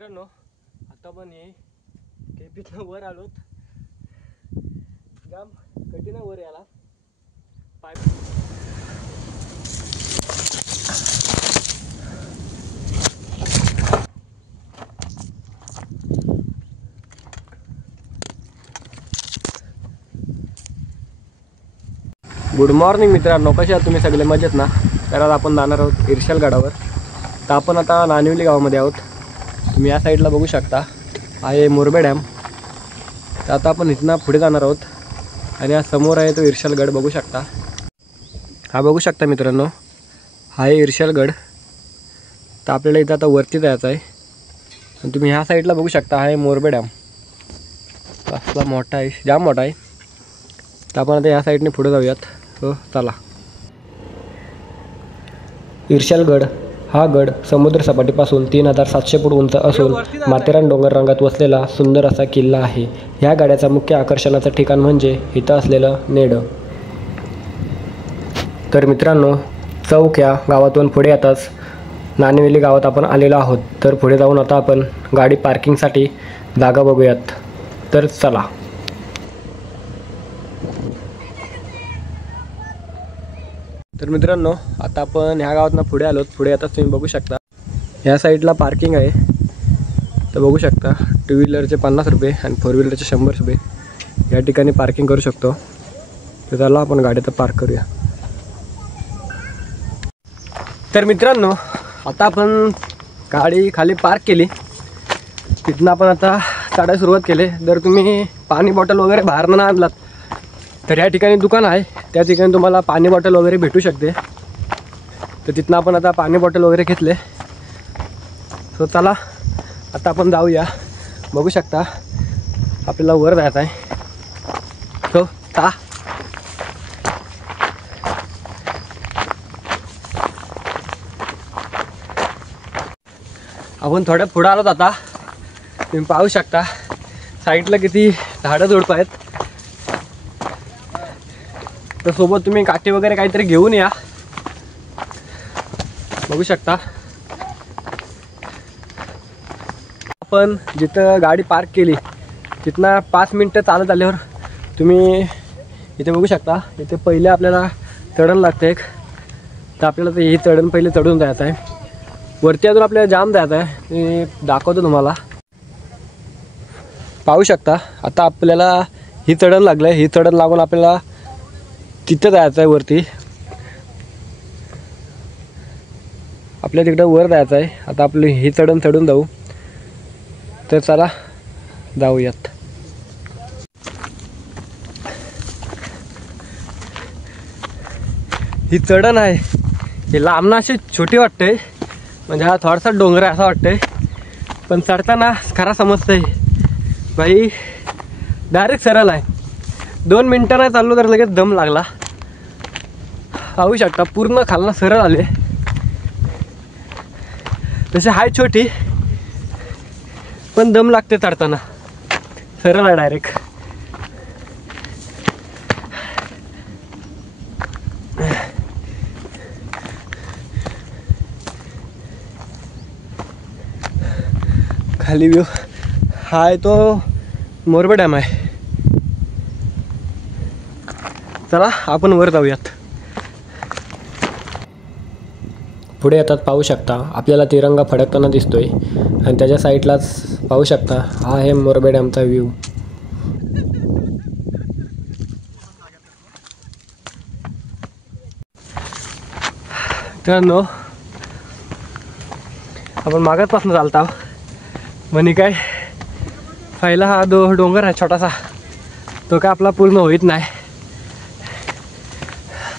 मित्रांनो आता पण हे केपीतनं वर आलोत. जाम कठीण वर याला पाय गुड मॉर्निंग मित्रांनो, कसे आहात तुम्ही सगळे? मजेत ना? तर आज आपण जाणार आहोत इर्शलगडावर. तर आपण आता नानिवली गावामध्ये आहोत. तुम्ही या साईडला बघू शकता आहे मोरबे डॅम. तर आता आपण इथनं पुढे जाणार आहोत आणि हा समोर आहे तो इर्शलगड बघू शकता. हा बघू शकता मित्रांनो, हा आहे इर्शलगड. तर आपल्याला इथं आता वरती जायचं आहे आणि तुम्ही ह्या साईडला बघू शकता हा आहे मोरबे डॅम. असला मोठा आहे, जाम मोठा आहे. तर आपण आता ह्या साईडने पुढे जाऊयात. हो चला. इर्शलगड हा गड समुद्र सपाटीपासून 3700 फूट उंच असून माथेरान डोंगर रंगात वसलेला सुंदर असा किल्ला आहे. ह्या गडाचं मुख्य आकर्षणाचं ठिकाण म्हणजे इथं असलेलं नेडं. तर मित्रांनो, चौक या गावातून पुढे येताच नानिवली गावात आपण आलेलो आहोत. तर पुढे जाऊन आता आपण गाडी पार्किंगसाठी जागा बघूयात. तर चला. तर मित्रांनो, आता आपण ह्या गावातनं पुढे आलोत. पुढे येताच तुम्ही बघू शकता ह्या साईडला पार्किंग आहे. तर बघू शकता 2 व्हीलरचे 50 रुपये आणि 4 व्हीलरचे 100 रुपये या ठिकाणी पार्किंग करू शकतो. तर चला आपण गाडी तर पार्क करूया. तर मित्रांनो, आता आपण गाडी खाली पार्क केली. तिथनं आपण आता चढायला सुरुवात केली. जर तुम्ही पाणी बॉटल वगैरे बाहेरनं ना आणलात तर या ठिकाणी दुकान आहे. त्या ठिकाणी तुम्हाला पाणी बॉटल वगैरे भेटू शकते. तर तिथनं आपण आता पाणी बॉटल वगैरे घेतले. सो चला आता आपण जाऊया. बघू शकता आपल्याला वर जायचं आहे. सो चला. आपण थोड्या पुढं आलोत. आता तुम्ही पाहू शकता साईडला किती झाडं झुडपं आहेत. तर सोबत तुम्ही काठी वगैरे काहीतरी घेऊन या. बघू शकता आपण जिथं गाडी पार्क केली तिथनं 5 मिनटं चालत आल्यावर तुम्ही इथे बघू शकता. इथे पहिले आपल्याला चढण लागते एक. तर आपल्याला ते हे चढण पहिले चढून जायचं आहे. वरती अजून आपल्याला जाम जायचं आहे. मी दाखवतो तुम्हाला. पाहू शकता आता आपल्याला ही चढण लागलं आहे. ही चढण लागून आपल्याला तिथं जायचं आहे वरती. आपल्या तिकडं वर जायचं आहे. आता आपली ही चढण चढून जाऊ. तर चला जाऊयात. ही चढण आहे ही लांबना अशी छोटी वाटते. म्हणजे हा थोडासा डोंगर आहे असं वाटतंय. पण चढताना खरा समजतंय भाई डायरेक्ट सरळ आहे. 2 मिनटं नाही चाललो तर लगेच दम लागला. पाहू शकता पूर्ण खालना सरळ आले. तसे हाय छोटी पण दम लागते चढताना. सरळ आहे डायरेक्ट. खाली व्ह्यू हा आहे तो मोरबे डॅम आहे. चला आपण वर जाऊयात. पुढे येतात पाहू शकता आपल्याला तिरंगा फडकताना दिसतोय आणि त्याच्या साईडलाच पाहू शकता हा आहे मोरबे डॅमचा व्ह्यू. मित्रांनो, आपण मागतपासून चालता म्हणे काय पहिला हा डोंगर आहे छोटासा. तो काय आपला पूर्ण होईत नाही.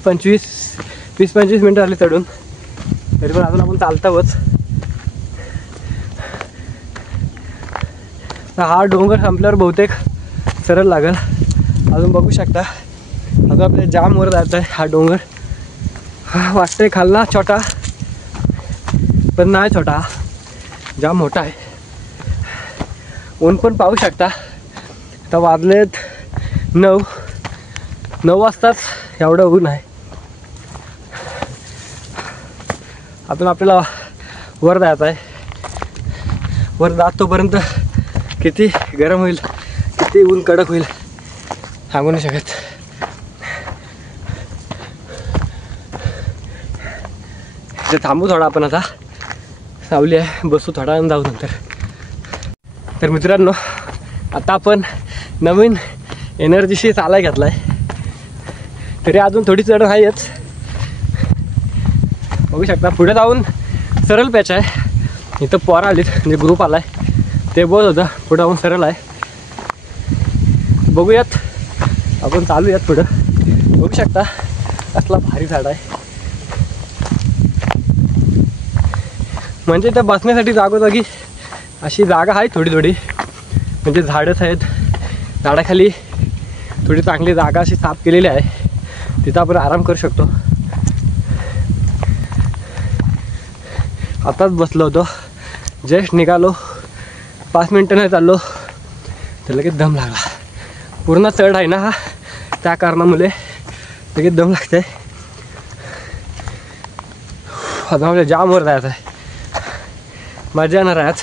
20-25 मिनटं आली चढून. तरी पण अजून आपण चालतावच. हा डोंगर संपल्यावर बहुतेक सरळ लागेल. अजून बघू शकता अजून आपल्याला जाम वर जायचं आहे. हा डोंगर हा वाटतंय खालना छोटा पण नाही छोटा, जाम मोठा आहे. ऊन पण पाहू शकता. आता वाजलेत 9 वाजताच एवढं ऊन आहे. अजून आपल्याला वर जायचं आहे. वर जात तोपर्यंत किती गरम होईल, किती ऊन कडक होईल सांगू नाही शकत. इथे थांबू थोडा आपण, आता सावली आहे, बसू थोडा आणि जाऊ नंतर. तर मित्रांनो, आता आपण नवीन एनर्जीशी चालाय घेतला आहे, तरी अजून थोडी चढ आहेच. बघू शकता पुढे जाऊन सरळ पॅच आहे. इथं पोरं आलीत, म्हणजे ग्रुप आला आहे, ते बोलत होतं पुढे जाऊन सरळ आहे. बघूयात, आपण चालूयात पुढं. बघू शकता कसला भारी झाड आहे. म्हणजे इथं बसण्यासाठी जागोजागी अशी जागा आहे थोडी थोडी, म्हणजे झाडच आहेत. झाडाखाली थोडी चांगली जागा अशी साफ केलेली आहे, तिथं आपण आराम करू शकतो. आताच बसलो होतो, जस्ट निघालो, 5 मिनटं नाही चाललो तर लगेच दम लागला. पूर्ण चढ आहे ना हा, त्या कारणामुळे लगेच दम लागते. आता आपल्या जाम वर जायचं आहे, मजा येणार आहे आज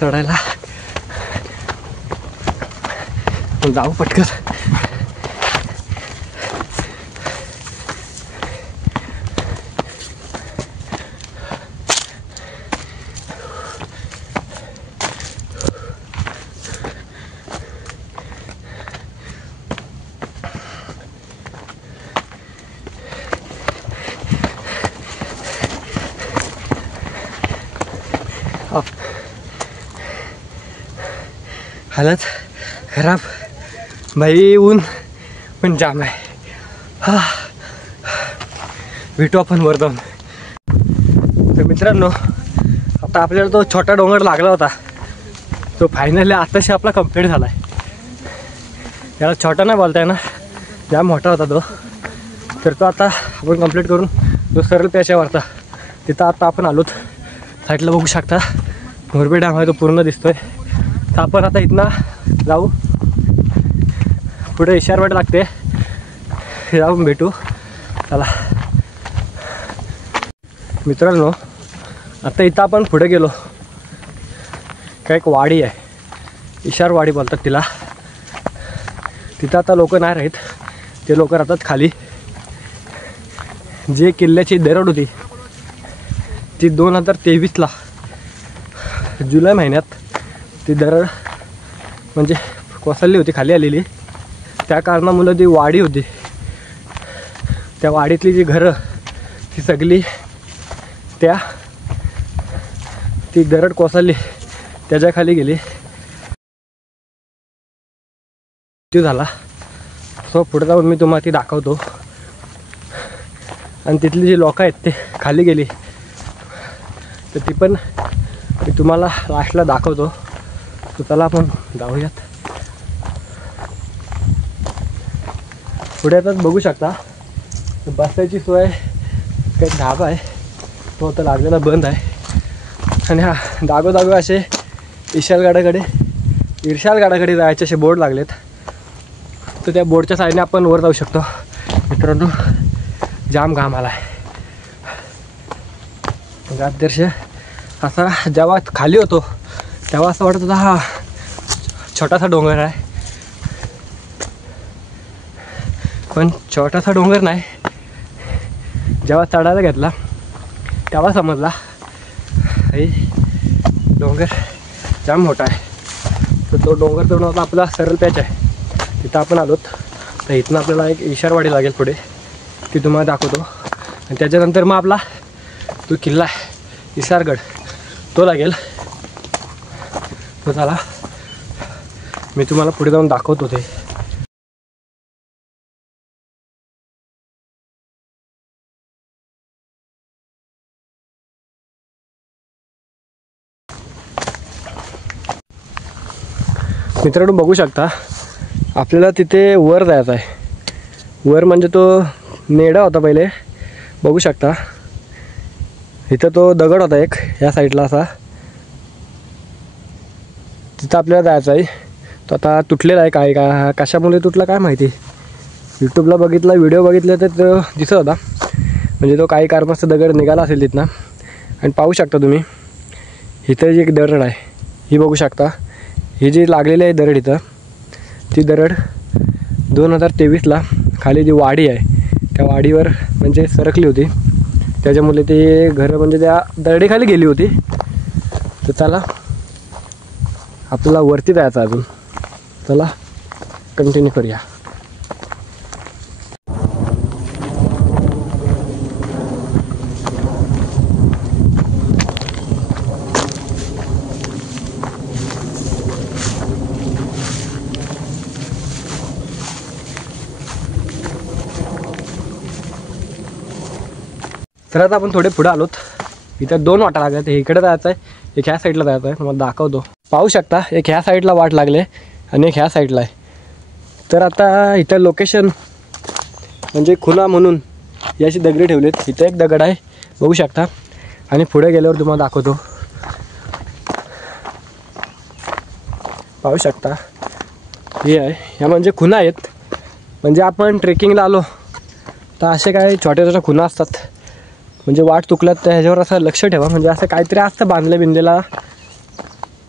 चढायला. जाऊ पटकन. हालत खराब भाई, ऊन पण जाम आहे. हा, भेटू आपण वर जाऊन. तर मित्रांनो, आता आपल्याला तो छोटा डोंगर लागला होता, तो फायनली आताशी आपला कंप्लीट झाला आहे. याला छोटा नाही बोलता येणार, जाम मोठा होता तो. तर तो आता आपण कंप्लीट करून तो सरळ त्याच्यावरता तिथं आता आपण आलोत. साईडला बघू शकता मोरबे डॅम आहे, तो पूर्ण दिसतोय. तर आपण आता इथनं जाऊ, पुढे इशारवाट लागते, जाऊन भेटू. चला मित्रांनो, आता इथं आपण पुढे गेलो, काय एक वाडी आहे, इशारवाडी बोलतात तिला. तिथं आता लोक नाही राहत, ते लोक राहतात खाली. जे किल्ल्याची दरड होती ती 2023ला जुलै महिन्यात ती दरड म्हणजे कोसळली होती, खाली आलेली. त्या कारणामुळे ती वाडी होती, त्या वाडीतली जी घरं ती सगळी ती दरड कोसळली त्याच्या खाली गेली, ती झाला. सो पुढे जाऊन मी तुम्हाला ती दाखवतो. आणि तिथली जी लोक आहेत ते खाली गेली, तर ती पण मी तुम्हाला लास्टला दाखवतो. तर चला आपण जाऊयात. पुढे आता बघू शकता बसायची सोय, काही ढाबा आहे तो आता लागलेला बंद आहे. आणि हा जागोजागो असे इर्शालगडाकडे जायचे असे बोर्ड लागलेत. तर त्या बोर्डच्या साईडने आपण वर जाऊ शकतो. मित्रांनो, जाम घाम आला आहे. आदर्श असा जेव्हा खाली होतो तेव्हा असं वाटत होता हा छोटासा डोंगर आहे, पण छोटासा डोंगर नाही. जेव्हा चढायला घेतला तेव्हा समजला हे डोंगर जाम मोठा आहे. तर तो डोंगर चढून आता आपला सरळ पॅच आहे, तिथं आपण आलोत. तर इथनं आपल्याला एक इशारवाडी लागेल पुढे, ती तुम्हाला दाखवतो. आणि त्याच्यानंतर मग आपला तो किल्ला आहे इशारगड, तो लागेल. तर चला मी तुम्हाला पुढे जाऊन दाखवतो ते. मित्रांनो बघू शकता आपल्याला तिथे वर जायचं आहे. वर म्हणजे तो मेढा होता पहिले, बघू शकता इथं तो दगड होता एक या साईडला असा, तिथं आपल्याला जायचं आहे. तो आता तुटलेला आहे, काय का कशामुळे तुटला काय माहिती. यूट्यूबला बघितला, व्हिडिओ बघितले तर तो दिसत होता, म्हणजे तो काही कारणास्तव दगड निघाला असेल तिथनं. आणि पाहू शकता तुम्ही इथं जी एक दरड आहे ही बघू शकता. ही जी लागलेली आहे दरड इथं, ती दरड 2023ला खाली जी वाडी आहे त्या वाडीवर म्हणजे सरकली होती. त्याच्यामुळे ते घर म्हणजे त्या दरडीखाली गेली होती. तर चला आपल्याला वरती जायचं अजून. चला कंटिन्यू करूया. तर आता आपण थोडे पुढे आलोत. इथं 2 वाटा लागतात. इकडे जायचं आहे, एक ह्या साईडला जायचं आहे. तुम्हाला दाखवतो. पाहू शकता एक ह्या साईडला वाट लागले आणि एक ह्या साईडला आहे. तर आता इथं लोकेशन म्हणजे खुला म्हणून याची दगडी ठेवलीत. इथं एक दगड आहे बघू शकता आणि पुढे गेल्यावर तुम्हाला दाखवतो. पाहू शकता हे आहे. ह्या म्हणजे खुणा आहेत. म्हणजे आपण ट्रेकिंगला आलो तर असे काय छोट्या छोट्या खुणा असतात. म्हणजे वाट चुकल्यात तर ह्याच्यावर असं लक्ष ठेवा. म्हणजे असं काहीतरी असतं बांधलं बिंदलेला,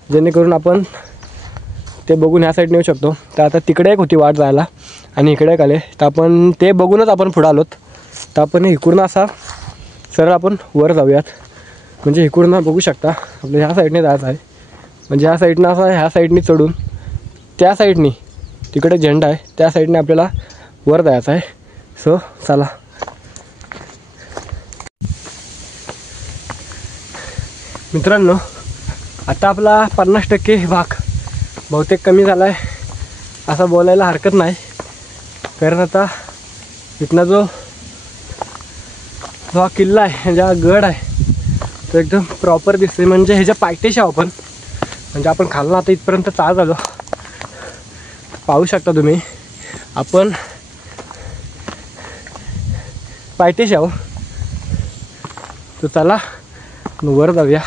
जेणेकरून आपण ते बघून ह्या साईडने येऊ शकतो. तर आता तिकडे एक होती वाट जायला आणि इकडे एक आले. तर आपण ते बघूनच आपण पुढे आलोत. तर आपण इकडून असा सरळ आपण वर जाऊयात. म्हणजे इकडून बघू शकता आपलं ह्या साईडने जायचं आहे. म्हणजे ह्या साईडनं असं ह्या साईडने चढून त्या साईडने तिकडे झेंडा आहे त्या साईडने आपल्याला वर जायचं आहे. सो चला. मित्रांनो आता आपला 50% भाग बहुतेक कमी झाला आहे असं बोलायला हरकत नाही. कारण आता इथनं जो हा किल्ला आहे, ज्या गड आहे तो एकदम प्रॉपर दिसते. म्हणजे ह्याच्या पायथ्याशी आहो आपण. म्हणजे आपण खालनं आता इथपर्यंत चालत आलो. पाहू शकता तुम्ही आपण पायथ्याशी आहो. तर चला वर जाऊया.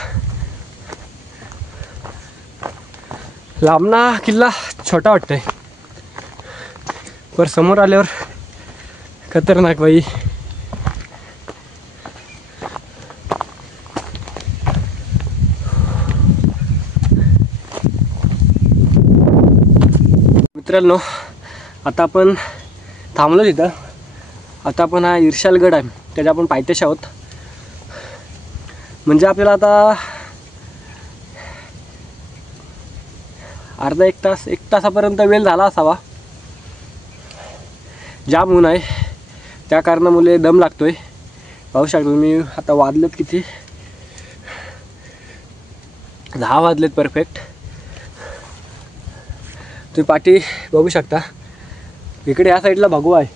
लांबना किल्ला छोटा वाटतंय पर समोर आल्यावर खतरनाक बाई. मित्रांनो आता आपण थांबलो तिथं. आता आपण हा इर्शालगड आहे त्याच्या आपण पायथ्याशी आहोत. म्हणजे आपल्याला आता अर्धा 1 तासापर्यंत वेळ झाला असावा. जाम ऊन आहे त्या कारणामुळे दम लागतोय. पाहू शकतो तुम्ही आता वाजलेत किती, 10 वाजलेत परफेक्ट. तुम्ही पाठी बघू शकता. इकडे या साईडला भगवा आहे.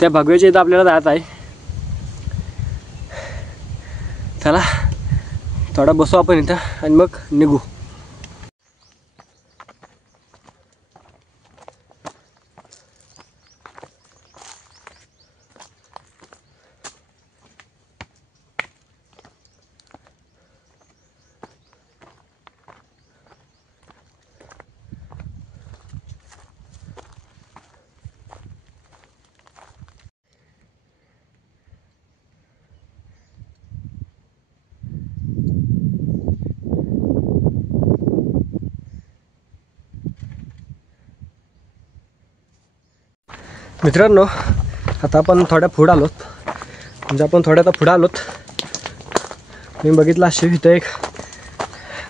त्या भगव्याच्या इथं आपल्याला जायचं आहे. चला थोडा बसू आपण इथं आणि मग निघू. मित्रांनो आता आपण थोड्या पुढं आलोत. म्हणजे आपण थोड्या आता पुढं आलोत. मी बघितलं अशी इथं एक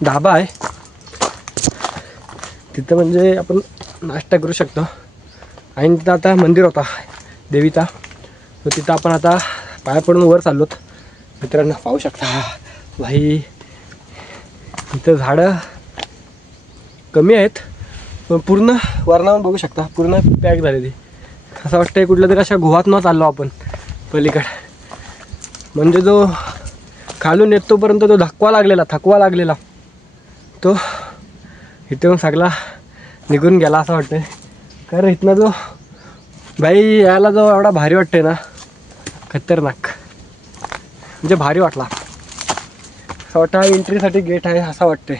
ढाबा आहे. तिथं म्हणजे आपण नाश्ता करू शकतो. आणि तिथं आता मंदिर होता देवीचा. तर तिथं आपण आता पाया पडून वर चाललोत. मित्रांनो पाहू शकता भाई इथं झाडं कमी आहेत पण पूर्ण वरणावर बघू शकता पूर्ण पॅक झालेली. असं वाटतंय कुठल्या तरी अशा गुहात न चाललो आपण पलीकडे. म्हणजे जो खालून येतोपर्यंत तो थकवा लागलेला तो इथे येऊन सगळा निघून गेला असं वाटतंय. कारण इथनं जो बाई यायला जो एवढा भारी वाटतंय ना, खतरनाक म्हणजे भारी वाटला. असं वाटतं एंट्रीसाठी गेट आहे असं वाटतंय.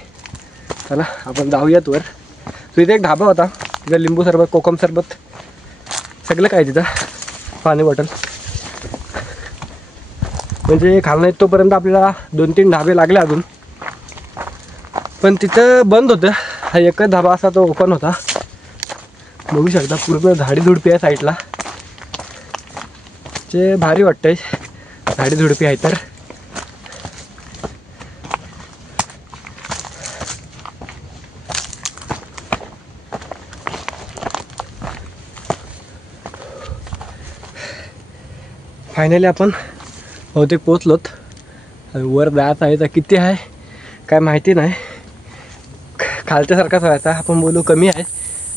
चला आपण जाऊयात वर. तो इथे एक ढाबा होता. तिथं लिंबू सरबत, कोकम सरबत सगळं काय तिथं, पाणी बॉटल. म्हणजे खालनं येत तोपर्यंत आपल्याला 2-3 ढाबे लागले अजून. पण तिथं बंद होतं. हा एकच धाबा असा तो ओपन होता. बघू शकता पूर्ण झाडी झुडपी आहे साईडला. जे भारी वाटतंय झाडी झुडपी आहे तर. फायनली आपण बहुतेक पोचलोत. वर जायचं आहे तर किती आहे काय माहिती नाही. खालच्यासारखाच व्हायचा आपण बोलू कमी आहे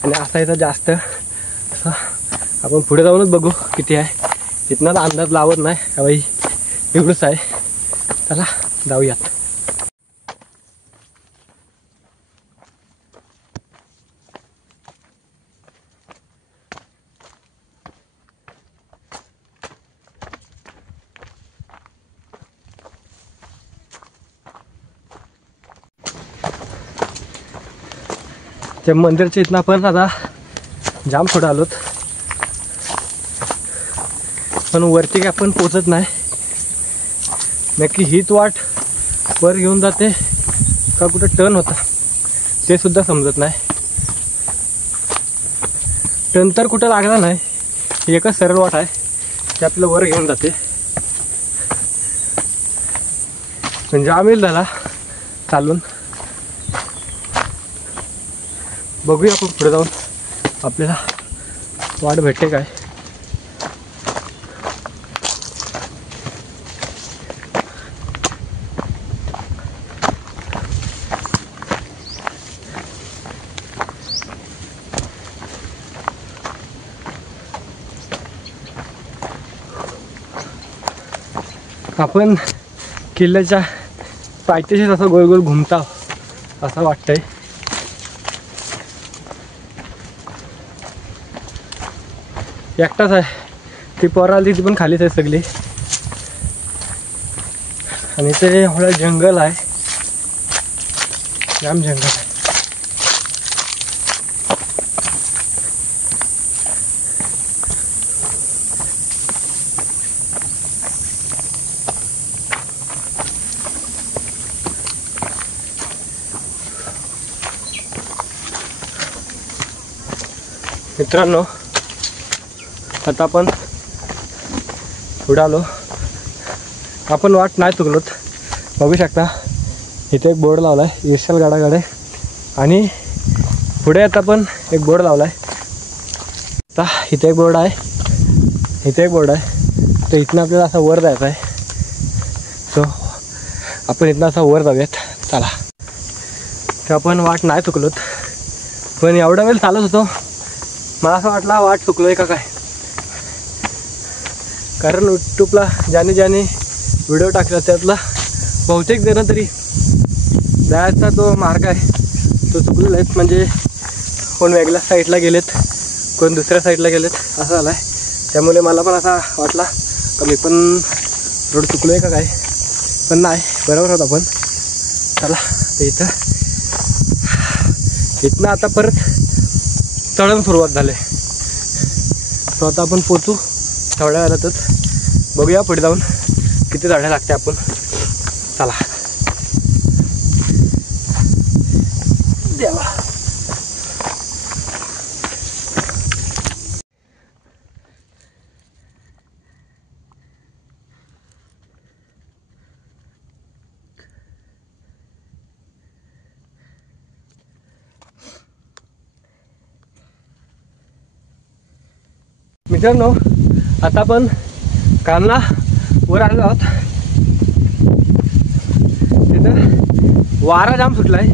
आणि असायचा जास्त. असं आपण पुढे जाऊनच बघू किती आहे. इथनाच अंदाज लावत नाही का बाई एवढंच आहे. चला जाऊयात. त्या मंदिरच्या इथनं आपण आता जाम पुढे आलोत. पण वरती काय आपण पोचत नाही. नक्की हीच वाट वर घेऊन जाते का कुठं टर्न होता ते सुद्धा समजत नाही. टर्न तर कुठं लागला नाही. ही एकच सरळ वाट आहे ते आपलं वर घेऊन जाते. पण जाम येईल झाला चालून. बघूया आपण पुढे जाऊन आपल्याला वाट भेटते काय. आपण किल्ल्याच्या पायथ्याशीच असं गोल गोल घुमता असं वाटतंय. एकटाच आहे. ती पोरं आली ती पण खालीच आहे सगळी. आणि ते एवढं जंगल आहे. जाम जंगल आहे. मित्रांनो आता आपण पुढे आलो. आपण वाट नाही चुकलोत. बघू शकता इथे एक बोर्ड लावला आहे इर्शाल गडाकडे. आणि पुढे आता पण एक बोर्ड लावला आहे. आता इथे एक बोर्ड आहे इथे एक बोर्ड आहे. तर इथनं आपल्याला असं वर जायचं आहे. सो आपण इथनं असं वर जाऊयात. चला. तर आपण वाट नाही चुकलोत. पण एवढा वेळ चालत होतो मला असं वाटलं वाट चुकलो आहे का काय. कारण यूट्यूबला ज्याने ज्याने व्हिडिओ टाकला त्यातला बहुतेक जण तरी जायचा तो मार्ग आहे तो चुकलेला आहेत. म्हणजे कोण वेगळ्या साईडला गेलेत कोण दुसऱ्या साईडला गेलेत असं झालं आहे. त्यामुळे मला पण असा वाटला का मी पण रोड चुकलो आहे का काय. पण नाही बरोबर होत आपण. चला तर इथनं आता परत चढण सुरुवात झाली. तो आता आपण पोचू थोड्या वेळातच. बघूया पुढे जाऊन किती चढायला लागते आपण. चला. देवा मित्रांनो आता आपण कान्हा वर आलो आहोत. तिथं वारा जाम सुटलाय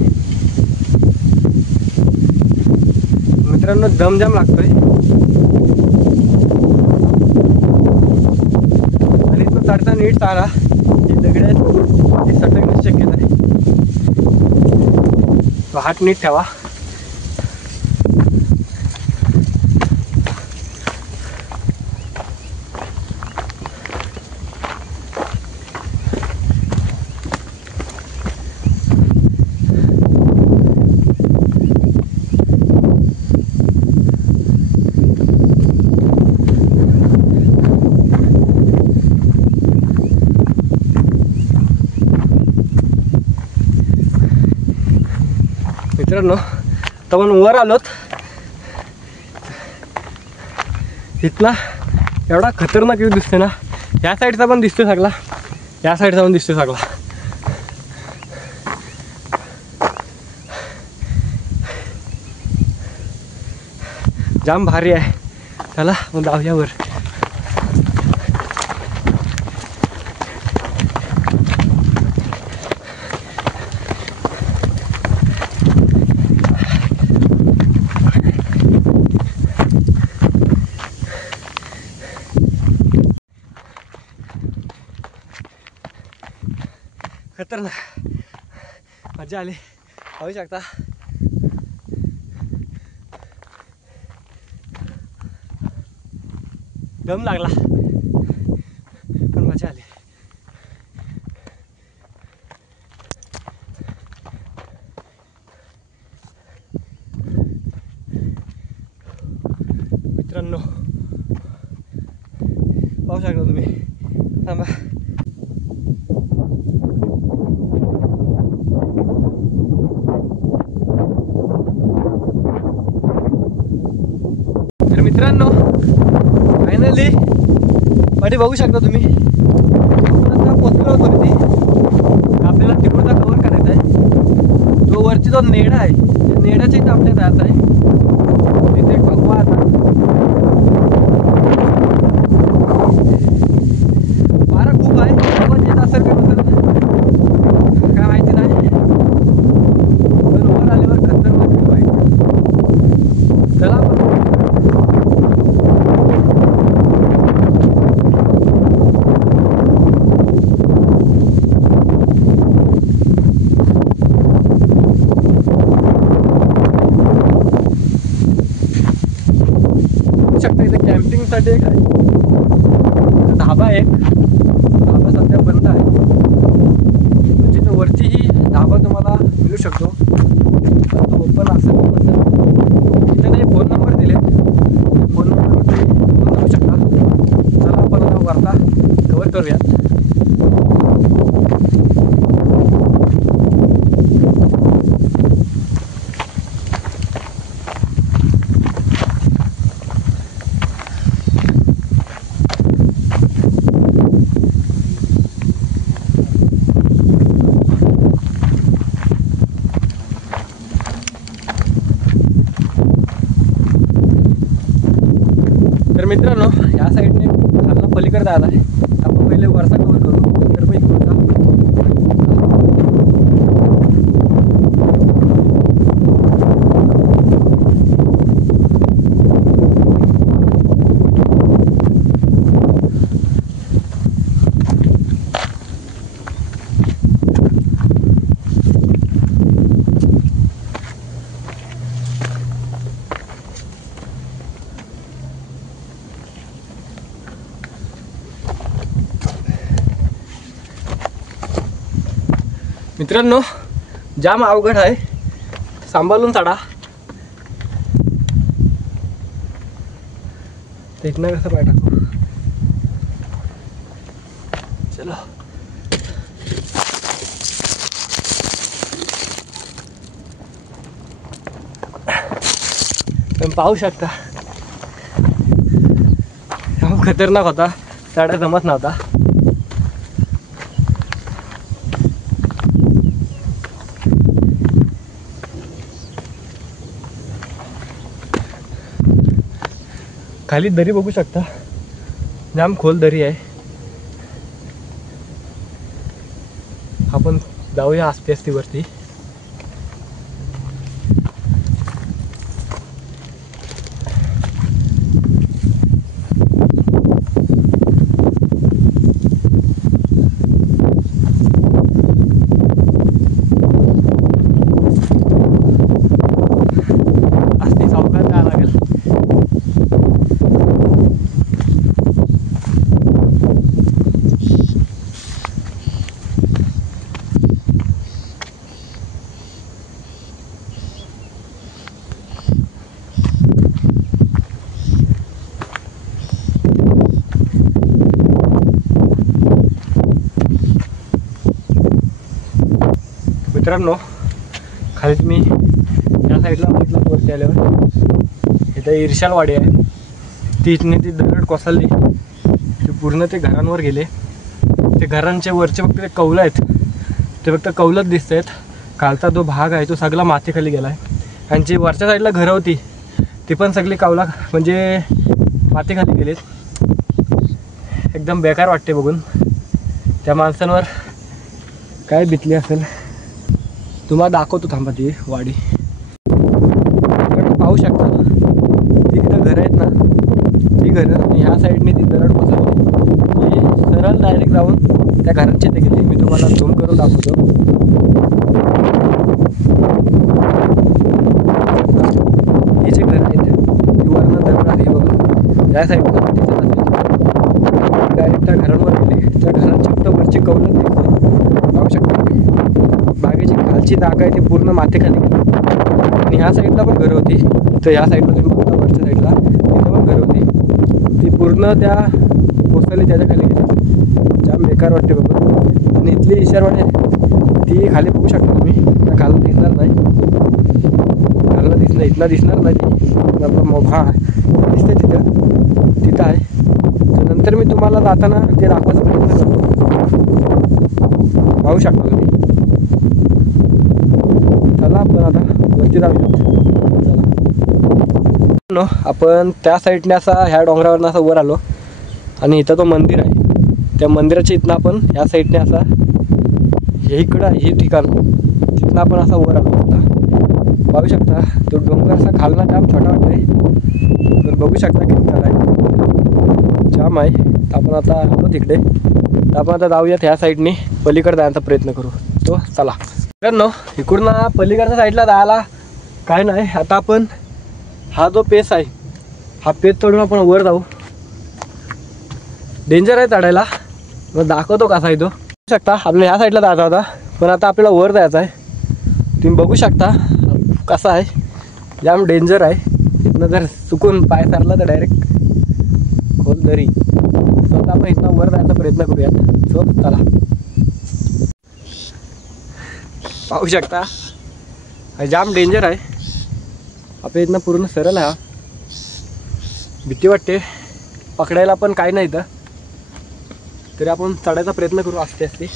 मित्रांनो. दम जाम लागतोय. आणि तो चढता नीट चाला. ही दगड आहेत सटकण्याची शक्यता आहे. तो हात नीट ठेवा. मित्रांनो तर आपण वर आलोत. इथला एवढा खतरनाक व्ह्यू दिसते ना. या साईडचा पण दिसतो सगळा, या साईडचा पण दिसतो सगळा. जाम भारी आहे. चला मग जाऊया वर. खतरनाक मजा आली. पाहू शकता दम लागला पण मजा आली. मित्रांनो पाहू शकता तुम्ही. थांबा. तर मित्रांनो फायनली पाठी बघू शकता तुम्ही. पोचलो होतो वरती. आपल्याला तिकडचा कव्हर करायचा आहे. तो वरची जो नेडा आहे त्या नेडाच्या इथं आपल्याला जायचं आहे. तिथे बघवा आता वारा खूप आहे. आवाज येत असेल का नसेल काय माहिती नाही, पण वर आल्यावर खतरनाक व्ह्यू आहे. चला आपण शकता. इथे कॅम्पिंगसाठी एक आहे धाबा. एक धाबा सध्या बंद आहे. म्हणजे तो वरतीही धाबा तुम्हाला मिळू शकतो, पण तो ओपन असेल नसेल. इथे काही फोन नंबर दिलेत, फोन नंबरवरती फोन जाऊ शकता. चला आपण आता वरता कव्हर करूयात. तर मित्रांनो या साईडने खालनं पलीकडे आला आहे. आपण पहिले वरचा कव्हर करू, नंतर मग इकडचा. मित्रांनो जाम अवघड आहे, सांभाळून चढा. इथनं कसं पाय टाकू. चलो तुम्ही पाहू शकता खतरनाक होता. चढा जमत नव्हता. खाली दरी बघू शकता, जाम खोल दरी आहे. आपण जाऊया आस्ते आस्ते वरती. आस्ते सावकाश जायला लागेल. मित्रांनो खाली तुम्ही या साईडला बघितलं वरती आल्यावर इथं इर्शालवाडी आहे, ती इथने ती दरड कोसळली, ते पूर्ण ते घरांवर गेले. ते घरांचे वरचे फक्त ते कौलं आहेत, ते फक्त कौलच दिसत आहेत. खालचा जो भाग आहे तो सगळा मातीखाली गेला आहे. आणि जी वरच्या साईडला घरं होती ती पण सगळी कौला म्हणजे मातीखाली गेलीत. एकदम बेकार वाटते बघून. त्या माणसांवर काय बितली असेल तुम्हाला दाखवतो, थांबा. ती वाडी पाहू शकता, ती तिथं घरं आहेत ना, ती घरं ह्या साईडने ती दरड कोसळली, ती सरळ डायरेक्ट जाऊन त्या घरांच्या इथे गेली. मी तुम्हाला झूम करून दाखवतो. ही जे घर आहेत ती वरनं दरड आली बघून या साईडला दिसत असेल, डायरेक्ट त्या घरांवर गेले. त्या घरांची फक्त वरची कौलं दिसते, पाहू शकता. बागेची खालची जागा आहे ती पूर्ण मातीखाली गेली. आणि ह्या साईडला पण घरं होती, तर ह्या साईडला तुम्ही बघता वरच्या साईडला तिथं पण घरं होती, ती पूर्ण त्या कोसळली, त्याच्या खाली गेली. जाम बेकार वाटते बघून. आणि इथली इशारवाडी ती खाली बघू शकता तुम्ही, त्या खालला दिसणार नाही, खालला दिसणार, इथला दिसणार नाही. ती आपला मोभा दिसते तिथं आहे. तर नंतर मी तुम्हाला जाताना ते दाखवायचा प्रयत्न करतो, पाहू शकता तुम्ही. चला आपण आता वरती जाऊयात. चला आपण त्या साईडने असा ह्या डोंगरावरनं असं वर आलो आणि इथं तो मंदिर आहे. त्या मंदिराच्या इथनं आपण ह्या साईडने असा हे इकडं हे ठिकाण तिथनं आपण असा वर आलो होता. पाहू शकता तो डोंगर असा खालना जाम छोटा वाटतंय, पण बघू शकता किती झाड आहे, जाम आहे. तर आपण आता आलो तिकडे, तर आपण आता जाऊयात ह्या साईडने पलीकडे जायचा प्रयत्न करू. तो चला मित्रांनो, इकडून पलीकडच्या साईडला जायला काय नाही. आता आपण हा जो पेस आहे हा पेस चढून आपण वर जाऊ. डेंजर आहे चढायला, मग दाखवतो कसा आहे तो. बघू शकता आपल्या ह्या साईडला जायचा होता, पण आता आपल्याला वर जायचं आहे. तुम्ही बघू शकता कसा आहे, जाम डेंजर आहे. इथनं जर चुकून पाय सरला तर डायरेक्ट खोल दरी. सो आता आपण इथनं वर जायचा प्रयत्न करूयात. सो चला, पाहू शकता जाम डेंजर आहे. आपल्या इथनं पूर्ण सरळ आहे, भीती वाटते. पकडायला पण काय नाही इथं, तरी आपण चढायचा प्रयत्न करू आस्ते आस्ते.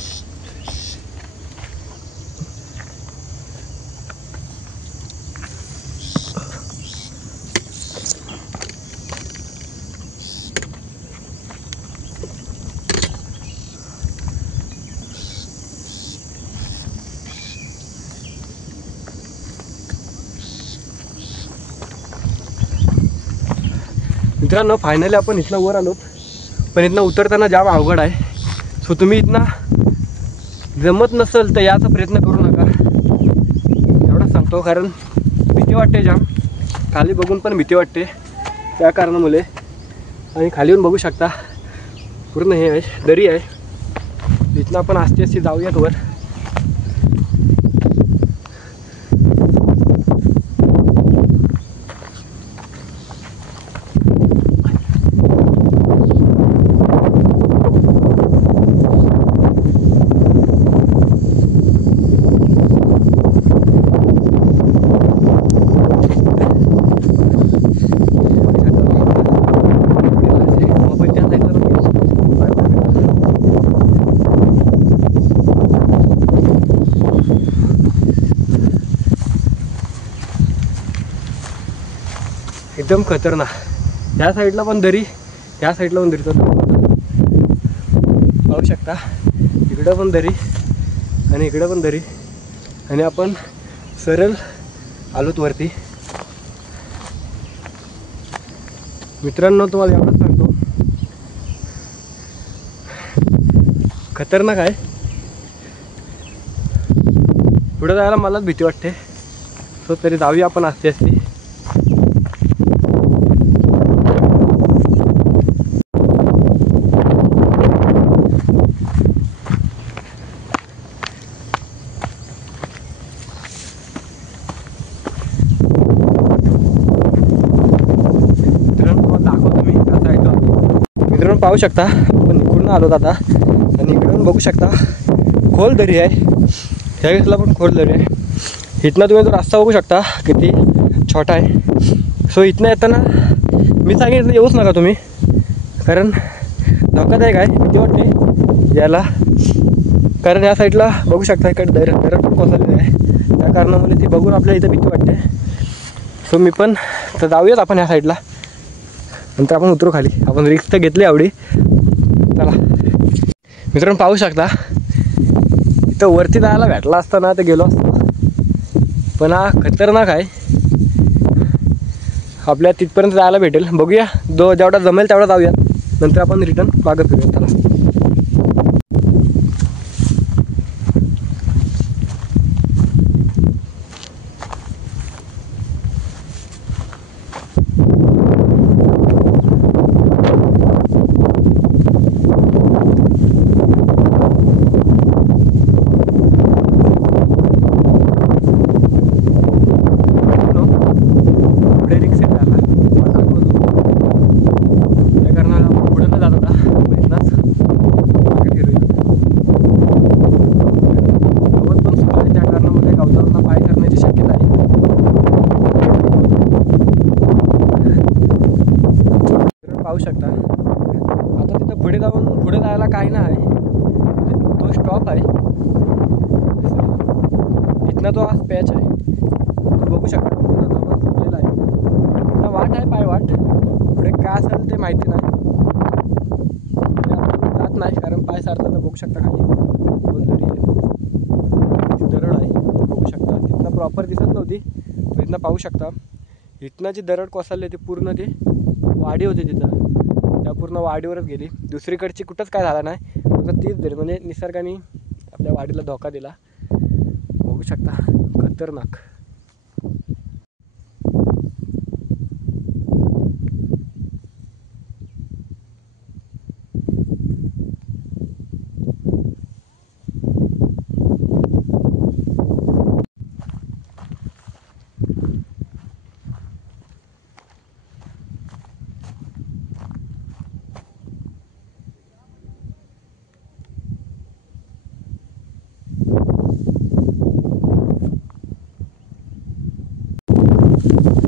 मित्रांनो, फायनली आपण इथनं वर आलो, पण इथनं उतरताना जाम अवघड आहे. सो तुम्ही इथनं जमत नसेल तर याचा प्रयत्न करू नका, एवढं सांगतो. कारण भीती वाटते जाम, खाली बघून पण भीती वाटते त्या कारणामुळे. आणि खाली येऊन बघू शकता पूर्ण हे आहे, दरी आहे. इथनं आपण आस्ते आस्ते जाऊयात वर. एकदम खतरनाक. ह्या साईडला पण दरी, ह्या साईडला पण दरी, पाहू शकता. इकडं पण दरी आणि इकडं पण दरी. आणि आपण सरळ आलोत वरती. मित्रांनो, तुम्हाला एवढंच सांगतो, खतरनाक आहे. पुढे जायला मलाच भीती वाटते. सो तरी जाऊया आपण आस्ते आस्ते. मित्रांनो, पाहू शकता आपण इकडून आलो आता, आणि इकडून बघू शकता खोल दरी आहे. ह्या वेळेसला पण खोल दरी आहे. इथनं तुम्ही तो रस्ता बघू शकता किती छोटा आहे. सो इथनं येताना मी सांगितलं येऊच नका तुम्ही, कारण धोकादायक आहे, भीती वाटते याला. कारण या साईडला बघू शकता इकडे दरड पण कोसळलेली आहे. त्या कारणामुळे ती बघून आपल्याला इथं भीती वाटते. सो मी पण तर जाऊयात आपण या साईडला, नंतर आपण उतरू खाली. आपण रिस्क तर घेतली आवडी. चला मित्रांनो, पाहू शकता इथं वरती जायला भेटला असताना तर गेलो असतो, पण हा खतरनाक आहे. आपल्या तिथपर्यंत जायला भेटेल, बघूया. जेवढा जमेल तेवढा जाऊया, नंतर आपण रिटर्न मागं फिरूया. त्याला पाहू शकता. आता तिथं पुढे जायला काही नाही, तो स्टॉप आहे. इथनं तो हा पॅच आहे, तो बघू शकता. सुटलेला आहे, इथं वाट आहे, पाय वाट. पुढे काय असेल ते माहिती नाही, जात नाही कारण पाय सारखं. तर बघू शकता खाली कोणतरी दरड आहे, बघू शकता. तिथनं प्रॉपर दिसत नव्हती, पण इथनं पाहू शकता. इथनं जी दरड कोसळली ती पूर्ण ती वाडी होती तिथं, त्या पूर्ण वाडीवरच गेली. दुसरीकडची कुठंच काय झालं नाही, फक्त तीच दरड. म्हणजे निसर्गाने आपल्या वाडीला धोका दिला. बघू शकता खतरनाक.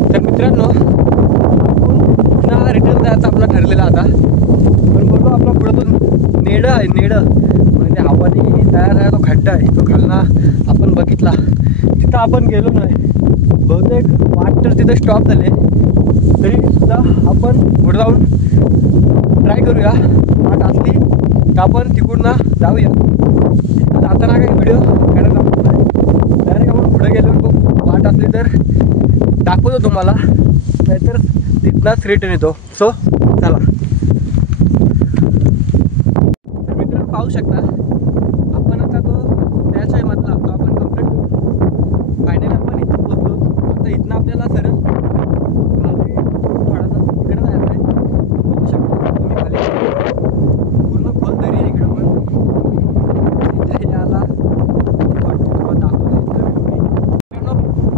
तर मित्रांनो, पुन्हा रिटर्न जायचं आपला ठरलेला आता. पण बोललो आपला पुढं नेडं आहे, नेडं म्हणजे हवानी तयार आहे. तो खड्डा आहे, तो खालना आपण बघितला. तिथं आपण गेलो नाही, बहुतेक वाट तर तिथं स्टॉप झाले. तरी सुद्धा आपण पुढे जाऊन ट्राय करूया. वाट असली तर आपण तिकडून जाऊया. जाताना काही व्हिडिओ काढायला नाही, डायरेक्ट आपण पुढे गेल्यावर वाट असली तर दाखवतो तुम्हाला, नाहीतर तिथनंच रिटर्न येतो. सो चला. तर मित्रांनो पाहू शकता, आपण आता तो त्याच आहे मधला तो आपण कंप्लीट करू. फायनली आपण इथं पोहोचलो. आता इथनं आपल्याला सरळ खाली थोडासा इकडे जायचं आहे. बघू शकता तुम्ही खाली पूर्ण खोल दरी आहे इकडं. पण इथे याला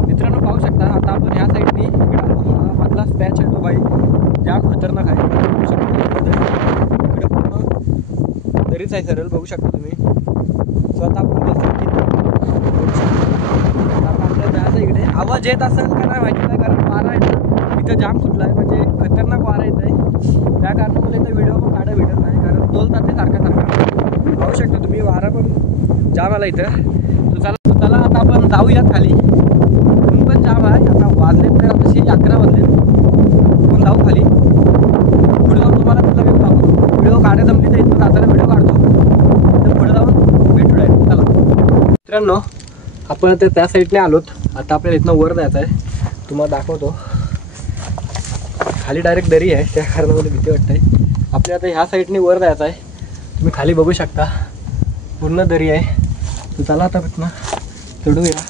मित्रांनो पाहू शकता. आता आपण ह्या साईडनी इकडे आलो. हा मधला स्पॅच आहे तो बाई जाम खतरनाक आहे. बघू शकता इकडे पूर्ण दरीच आहे सरळ, बघू शकता तुम्ही. सो आता आपण आपल्याला जायचं इकडे. आवाज येत असेल का नाही माहिती नाही, कारण वारा आहे ना इथं जाम सुटला आहे. म्हणजे खतरनाक वारा येत आहे, त्या कारणामुळे इथं व्हिडिओ पण काढा भेटत नाही, कारण तोल जाते सारखा. पाहू शकता तुम्ही, वारा पण जाम आला इथं. चला आता आपण जाऊयात खाली. ऊन पण जाम आहे. आता वाजले तर आता 11 वाजले. आपण जाऊ खाली. पुढे जाऊन तुम्हाला तिथला व्हिडिओ काढायला जमली तर इथं जाताना व्हिडिओ काढतो. तर पुढे जाऊन भेटूया. चला मित्रांनो, आपण आता त्या साईडने आलोत. आता आपल्याला इथनं वर जायचं आहे, तुम्हाला दाखवतो. खाली डायरेक्ट दरी आहे, त्या कारणामध्ये भीती वाटत आहे. आपल्या आता ह्या साईडने वर जायचं आहे. तुम्ही खाली बघू शकता पूर्ण दरी आहे. तर चला आता इथनं चढूया.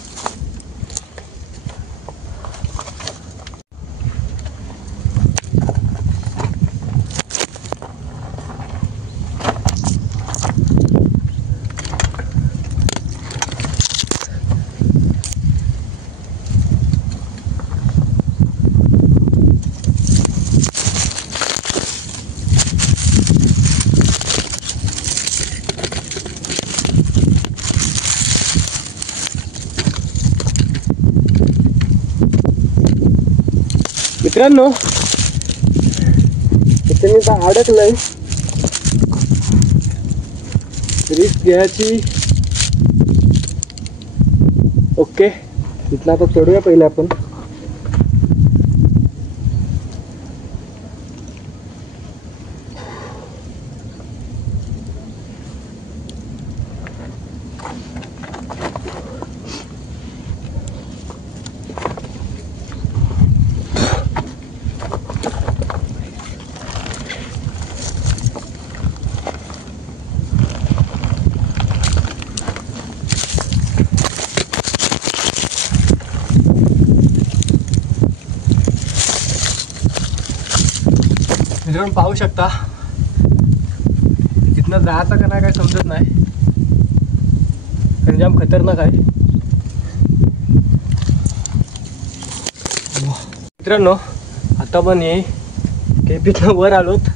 मित्रांनो इथे मी अडकलंय, रिस्क घ्यायची. ओके, इथला आता चढूया पहिले आपण. मित्रांनो पाहू शकता, इथनं जायचं का नाही काय समजत नाही, कारण जाम खतरनाक आहे. मित्रांनो आता पण हे केपीतनं वर आलोत,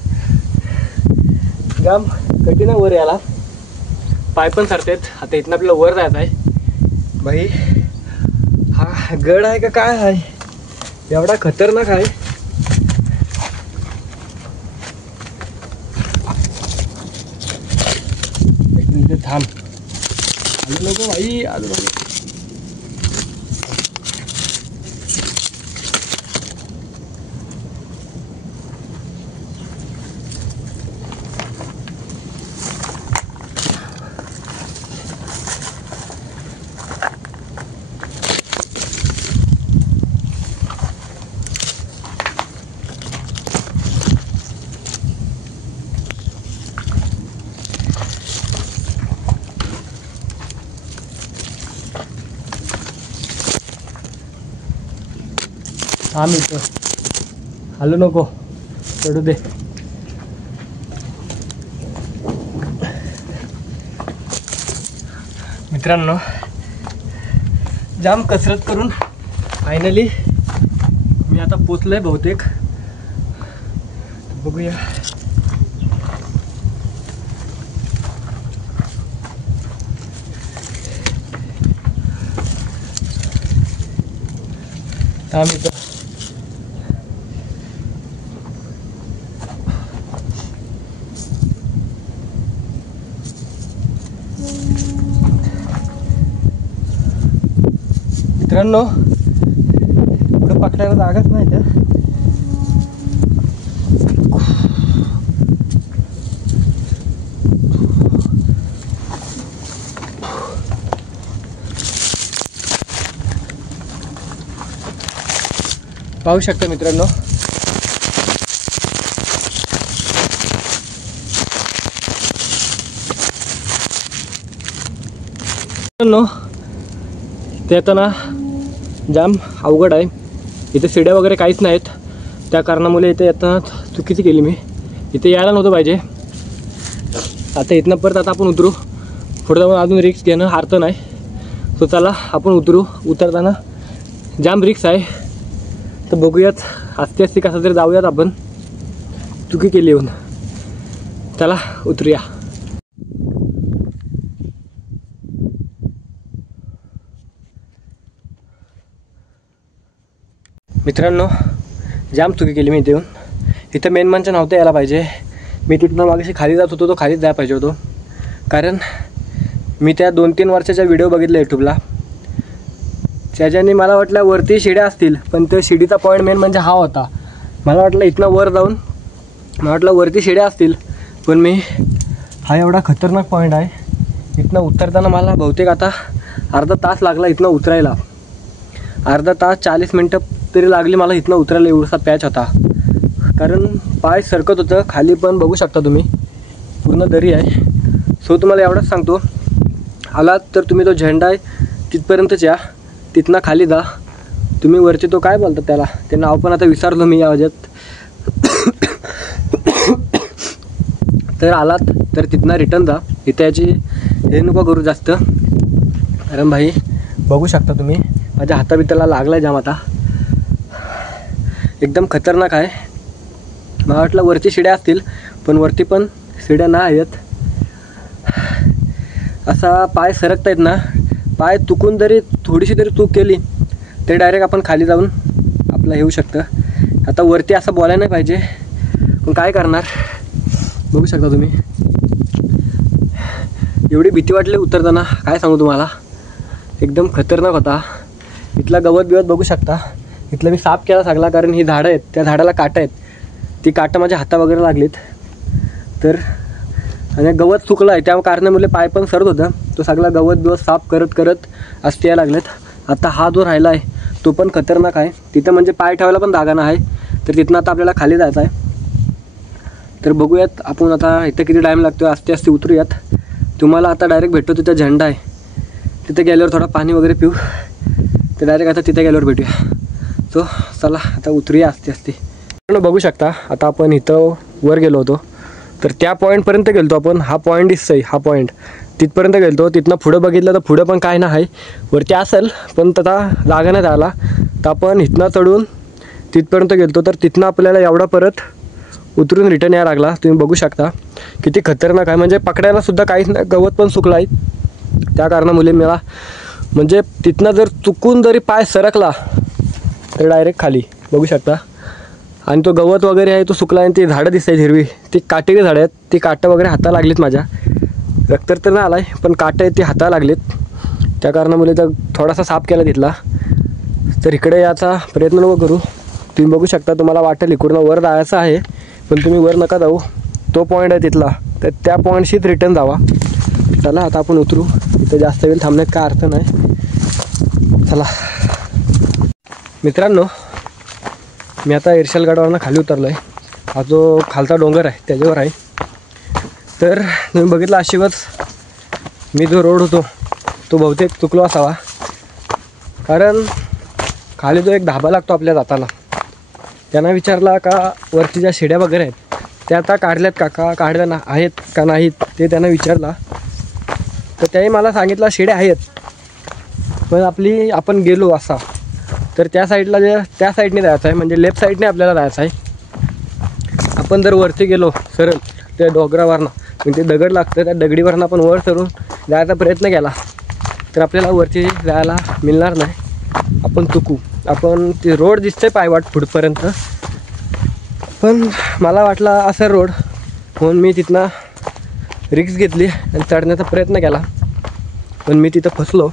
जाम कठीण वर याला, पाय पण सरतेत. आता इथनं आपल्याला वर जायचं आहे. भाई हा गड आहे का काय आहे, एवढा खतरनाक आहे. थांब, आलो नको भाई, आलो नको. हा मित्र, हलू नको, चढू दे. मित्रांनो जाम कसरत करून फायनली मी आता पोचलोय बहुतेक. बघूया. हा मित्र, मित्रांनो पुढे पकडायला जागाच नाही त्या. पाहू शकता मित्रांनो, ते आता ना जाम अवघड आहे. इथे शिड्या वगैरे काहीच नाहीत, त्या कारणामुळे इथे येताना चुकीची केली मी. इथे यायला नव्हतं पाहिजे. आता इथनं परत आता आपण उतरू. पुढे जाऊन अजून रिक्स घेणं अर्थ नाही. सो चला आपण उतरू. उतरताना जाम रिक्स आहे, तर बघूयात आस्ते आस्ते कसं तरी जाऊयात. आपण चुकी केली येऊन. चला उतरूया. मित्रांनो जाम चुकी केली मी इथे येऊन. इथं मेन म्हणजे नव्हतं यायला पाहिजे. मी तिथून मागेशी खाली जात होतो, तो खालीच जायला पाहिजे होतो. कारण मी त्या 2-3 वर्षाच्या व्हिडिओ बघितले यूट्यूबला, त्याच्याने मला वाटलं वरती शिड्या असतील, पण तो शिडीचा पॉईंट मेन म्हणजे हा होता. मला वाटलं इथनं वर जाऊन मला वाटलं वरती शिड्या असतील, पण मी हा एवढा खतरनाक पॉईंट आहे. इथनं उतरताना मला बहुतेक आता अर्धा तास लागला इथनं उतरायला. अर्धा तास 40 मिनटं तरी लागली मला इथनं उतरायला. एवढासा पॅच होता, कारण पाय सरकत होतं. खाली पण बघू शकता तुम्ही पूर्ण दरी आहे. सो तुम्हाला एवढंच सांगतो, आलात तर तुम्ही तो झेंडा आहे तिथपर्यंतच या, तिथनं खाली जा. तुम्ही वरचे तो काय बोलतात त्याला, ते नाव पण आता विसरलो मी या वाजत. तर आलात तर तिथनं रिटर्न जा. इथे याची हे नको करू जास्त, कारण भाई बघू शकता तुम्ही माझ्या हाताबिताला लागला आहे जाम. आता एकदम खतरनाक आहे. मला वाटलं वरती शिड्या असतील, पण वरती पण शिड्या नाही आहेत. असा पाय सरकतायत ना, पाय चुकून जरी थोडीशी तरी चूक केली तरी डायरेक्ट आपण खाली जाऊन आपलं हे होऊ शकतं. आता वरती असं बोलायला नाही पाहिजे, पण काय करणार. बघू शकता तुम्ही, एवढी भीती वाटली उतरताना काय सांगू तुम्हाला. एकदम खतरनाक होता. इथला गवत बिवत बघू शकता. इथलं मी साफ केला सगळा, कारण ही झाडं आहेत, त्या झाडाला काटं आहेत. ती काटं माझ्या हाता वगैरे लागलीत. तर आणि गवत सुकलं आहे, त्या कारणामुळे पाय पण सरत होतं. तो सगळा गवत बिवत साफ करत करत असते यायला लागलेत. आता हा जो राहिला आहे तो पण खतरनाक आहे. तिथं म्हणजे पाय ठेवायला पण जागा नाही आहे. तर तिथनं आता आपल्याला खाली जायचं आहे. तर बघूयात आपण आता इथं किती टाईम लागतो. आस्ते आस्ते उतरूयात. तुम्हाला आता डायरेक्ट भेटतो तिथं झेंडा आहे, तिथे गेल्यावर थोडा पाणी वगैरे पिऊ. तर डायरेक्ट आता तिथे गेल्यावर भेटूया. सो चला आता उतरूया आस्ते आस्ते. बघू शकता आता आपण इथं वर गेलो होतो, तर त्या पॉईंटपर्यंत गेलो आपण. हा पॉईंट दिसतोय, हा पॉईंट तिथपर्यंत गेलो. तिथनं पुढं बघितलं तर पुढं पण काय नाही, वरती असेल पण आता जागा नाही जायला. तर आपण इथनं चढून तिथपर्यंत गेलो. तर तिथनं आपल्याला एवढा परत उतरून रिटर्न यायला लागला. तुम्ही बघू शकता किती खतरनाक आहे. म्हणजे पकडायला सुद्धा काहीच नाही, गवत पण सुकलं आहे. त्या कारणामुळे मला म्हणजे तिथनं जर चुकून जरी पाय सरकला तर डायरेक्ट खाली बघू शकता. आणि तो गवत वगैरे आहे तो सुकला. आणि ती झाडं दिसत आहेत हिरवी, ती काटेरी झाडं आहेत. ती काटं वगैरे हाताला लागलीत माझ्या. रक्त तर नाही आला आहे, पण काटं आहेत ती हाताला लागलीत. त्या कारणामुळे तर थोडासा साफ केला तिथला. तर इकडे याचा प्रयत्न नको करू. तुम्ही बघू शकता, तुम्हाला वाटेल इकडून वर जायचं आहे, पण तुम्ही वर नका जाऊ. तो पॉईंट आहे तिथला, तर त्या पॉईंटशीच रिटर्न जावा. चला आता आपण उतरू. इथं जास्त वेळ थांबण्यात काय अर्थ नाही. चला मित्रांनो, मी आता इर्शालगडावरनं खाली उतरलो आहे. हा जो खालचा डोंगर आहे त्याच्यावर आहे. तर तुम्ही बघितलं अशीच मी जो रोड होतो तो बहुतेक चुकलो असावा, कारण खाली जो एक धाबा लागतो आपल्या जाताना, त्यांना विचारला का वरती ज्या शिड्या वगैरे आहेत त्या आता काढल्यात का काढल्या ना आहेत का नाहीत ते त्यांना विचारला. तर त्याही मला सांगितलं शिड्या आहेत, पण आपण गेलो असा तर त्या साईडला त्या साईडने जायचं आहे, म्हणजे लेफ्ट साईडने आपल्याला जायचं आहे. आपण जर वरती गेलो सरळ त्या डोंगरावरनं, म्हणजे ते दगड लागतं, त्या दगडीवरनं आपण वर चढून जायचा प्रयत्न केला तर आपल्याला वरती जायला मिळणार नाही. आपण चुकू. आपण ते रोड दिसतंय पायवाट पुढपर्यंत, पण मला वाटला असं रोड म्हणून मी तिथनं रिक्स घेतली आणि चढण्याचा प्रयत्न केला. पण मी तिथं फसलो.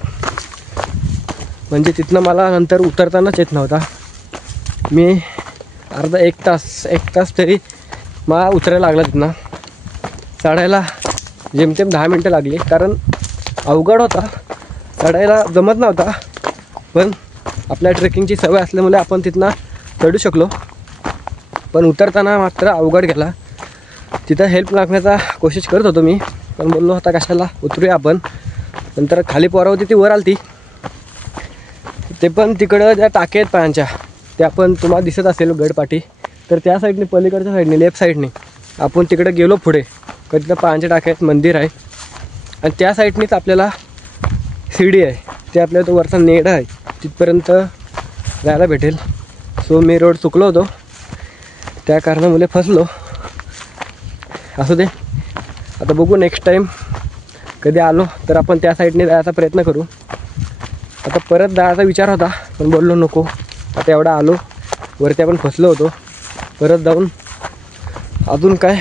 म्हणजे तिथनं मला नंतर उतरतानाच येत नव्हता. मी अर्धा एक तास तरी मला उतरायला लागला. तिथनं चढायला जेमतेम 10 मिनटं लागली, कारण अवघड होता, चढायला जमत नव्हता. पण आपल्या ट्रेकिंगची सवय असल्यामुळे आपण तिथनं चढू शकलो. पण उतरताना मात्र अवघड गेला. तिथं हेल्प लागण्याचा कोशिश करत होतो मी, पण बोललो होता कशाला उतरूया आपण. नंतर खाली पोरं होती ती वर आली. ते पण तिकडं ज्या टाक्या आहेत पायांच्या त्या पण तुम्हाला दिसत असेल गडपाठी, तर त्या साईडने पलीकडच्या साईडने लेफ्ट साईडने आपण तिकडे गेलो पुढे, कधी तिथं पायांच्या टाक्यात मंदिर आहे. आणि त्या साईडनेच आपल्याला शिडी आहे, ते आपल्या तो वरचा नेडा आहे तिथपर्यंत जायला भेटेल. सो मी रोड चुकलो होतो, त्या कारणामुळे फसलो. असू दे, आता बघू नेक्स्ट टाईम कधी आलो तर आपण त्या साईडने जायचा प्रयत्न करू. आता परत जायचा विचार होता, पण बोललो नको. आता एवढा आलो वरती, आपण फसलो होतो, परत जाऊन अजून काय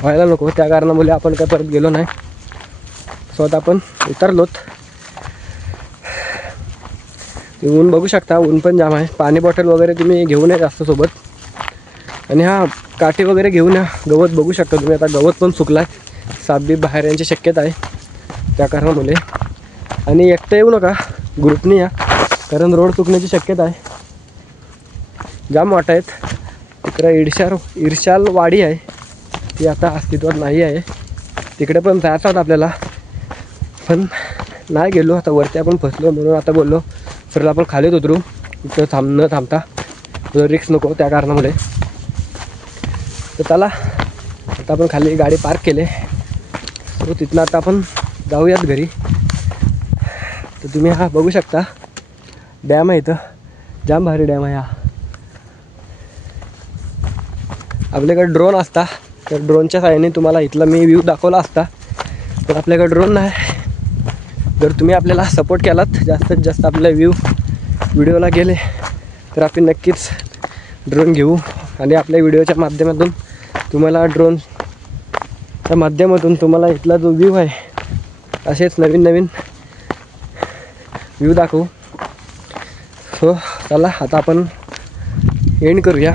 व्हायला नको, त्या कारणामुळे आपण काय परत गेलो नाही. सो आता आपण उतरलोत. ऊन बघू शकता, ऊन पण जाम आहे. पाणी बॉटल वगैरे तुम्ही घेऊन या जास्त सोबत. आणि हा काठी वगैरे घेऊन या. गवत बघू शकता तुम्ही, आता गवत पण सुकला आहे, सापबीप बाहेर यांची शक्यता आहे त्या कारणामुळे. आणि एकटं येऊ नका, ग्रुपने या, कारण रोड चुकण्याची शक्यता आहे. जाम वाट आहेत. तिकडं इर्शाल वाडी आहे, ती आता अस्तित्वात नाही आहे. तिकडे पण जायचं होतं आपल्याला, पण नाही गेलो. आता वरती आपण फसलो म्हणून आता बोललो सरळ आपण खालीच उतरू, इथं न थांबता, रिक्स नको त्या कारणामुळे. तर चला आता आपण खाली गाडी पार्क केले. सो तिथनं आता आपण जाऊयात घरी. तर तुम्ही हा बघू शकता डॅम आहे, इथं जाम भारी डॅम आहे हा. आपल्याकडे ड्रोन असता तर ड्रोनच्या साहाय्याने तुम्हाला इथला मी व्ह्यू दाखवला असता, तर आपल्याकडे ड्रोन नाही. जर तुम्ही आपल्याला सपोर्ट केलात, जास्तीत जास्त आपल्या व्ह्योला गेले तर आपण नक्कीच ड्रोन घेऊ आणि आपल्या व्हिडिओच्या माध्यमातून तुम्हाला ड्रोनच्या माध्यमातून तुम्हाला इथला जो व्ह्यू आहे असेच नवीन नवीन व्ह्यू दाखवू. सो चला आता आपण एंड करूया.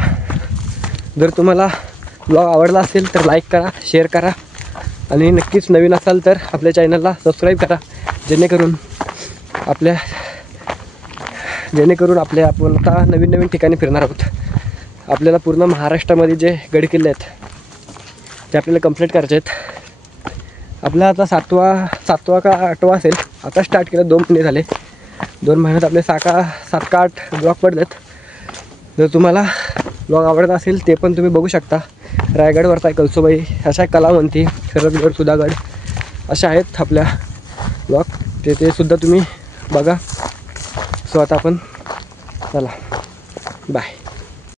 जर तुम्हाला ब्लॉग आवडला असेल तर लाईक करा, शेअर करा आणि नक्कीच नवीन असाल तर आपल्या चॅनलला सबस्क्राईब करा, जेणेकरून आपण आता नवीन नवीन ठिकाणी फिरणार आहोत. आपल्याला पूर्ण महाराष्ट्रामध्ये जे गडकिल्ले आहेत ते आपल्याला कंप्लीट करायचे आहेत. आपला आता सातवा का 8वा असेल. आता स्टार्ट केलं, 2 महिने झाले. 2 महिन्यात आपले 7 का 8 ब्लॉग पडलेत. जर तुम्हाला ब्लॉग आवडत असेल ते पण तुम्ही बघू शकता. रायगडवरचा कळसुबाई, अशा कलावंती, शरदगड, सुधागड अशा आहेत आपल्या ब्लॉग, ते सुद्धा तुम्ही बघा. सो आता आपण चला बाय.